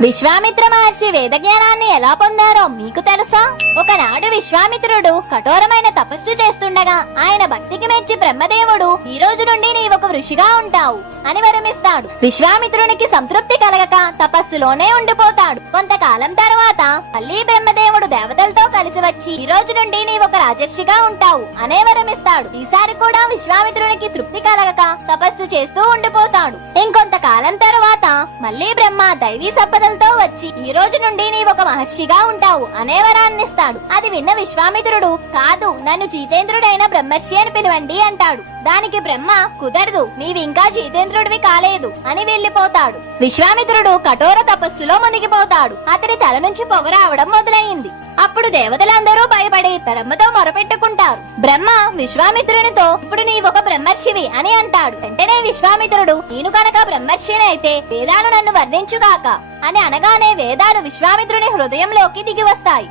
విశ్వామిత్ర మహర్షి వేద జ్ఞానాన్ని ఎలా పొందారో మీకు తెలుసా? ఒకనాడు విశ్వామిత్రుడు కఠోరమైన తపస్సు చేస్తుండగా ఆయన భక్తికి మెచ్చి బ్రహ్మదేవుడు ఈ రోజు నుండి నీవు ఒక ఋషిగా ఉంటావు అని వరమిస్తాడు. విశ్వామిత్రునికి సంతృప్తి కలగ తపస్సులోనే ఉండిపోతాడు. కొంతకాలం తర్వాత మళ్ళీ బ్రహ్మదేవుడు దేవతలతో కలిసి వచ్చి ఈ రోజు నుండి నీవు ఒక రాజర్షిగా ఉంటావు అనే వరమిస్తాడు ఈసారి కూడా విశ్వామిత్రునికి తృప్తి కలగక తపస్సు చేస్తూ ఉండిపోతాడు. ఇంకొంతకాలం తర్వాత మళ్ళీ బ్రహ్మ దైవీ సంపదలతో వచ్చి ఈ రోజు నుండి నీవు ఒక మహర్షిగా ఉంటావు అనే వరాన్నిస్తాడు అది విన్న విశ్వామిత్రుడు కాదు నన్ను జీతేంద్రుడైన బ్రహ్మర్షి అని పిలవండి అంటాడు. దానికి బ్రహ్మ కుదరదు నీవింకా జీతేంద్రుడివి కాలేదు అని వెళ్ళిపోతాడు విశ్వామిత్రుడు కఠోర తపస్సులో మునిగిపోతాడు. అతని తల నుంచి పొగ రావడం మొదలైంది. అప్పుడు దేవతలందరూ భయపడి బ్రహ్మతో మొరపెట్టుకుంటారు. బ్రహ్మ విశ్వామిత్రునితో ఇప్పుడు నీ ఒక బ్రహ్మర్షివి అని అంటాడు. వెంటనే విశ్వామిత్రుడు నేను కనుక బ్రహ్మర్షినైతే వేదాలు నన్ను వర్ణించుగాక అని అనగానే వేదాలు విశ్వామిత్రుని హృదయంలోకి దిగి వస్తాయి.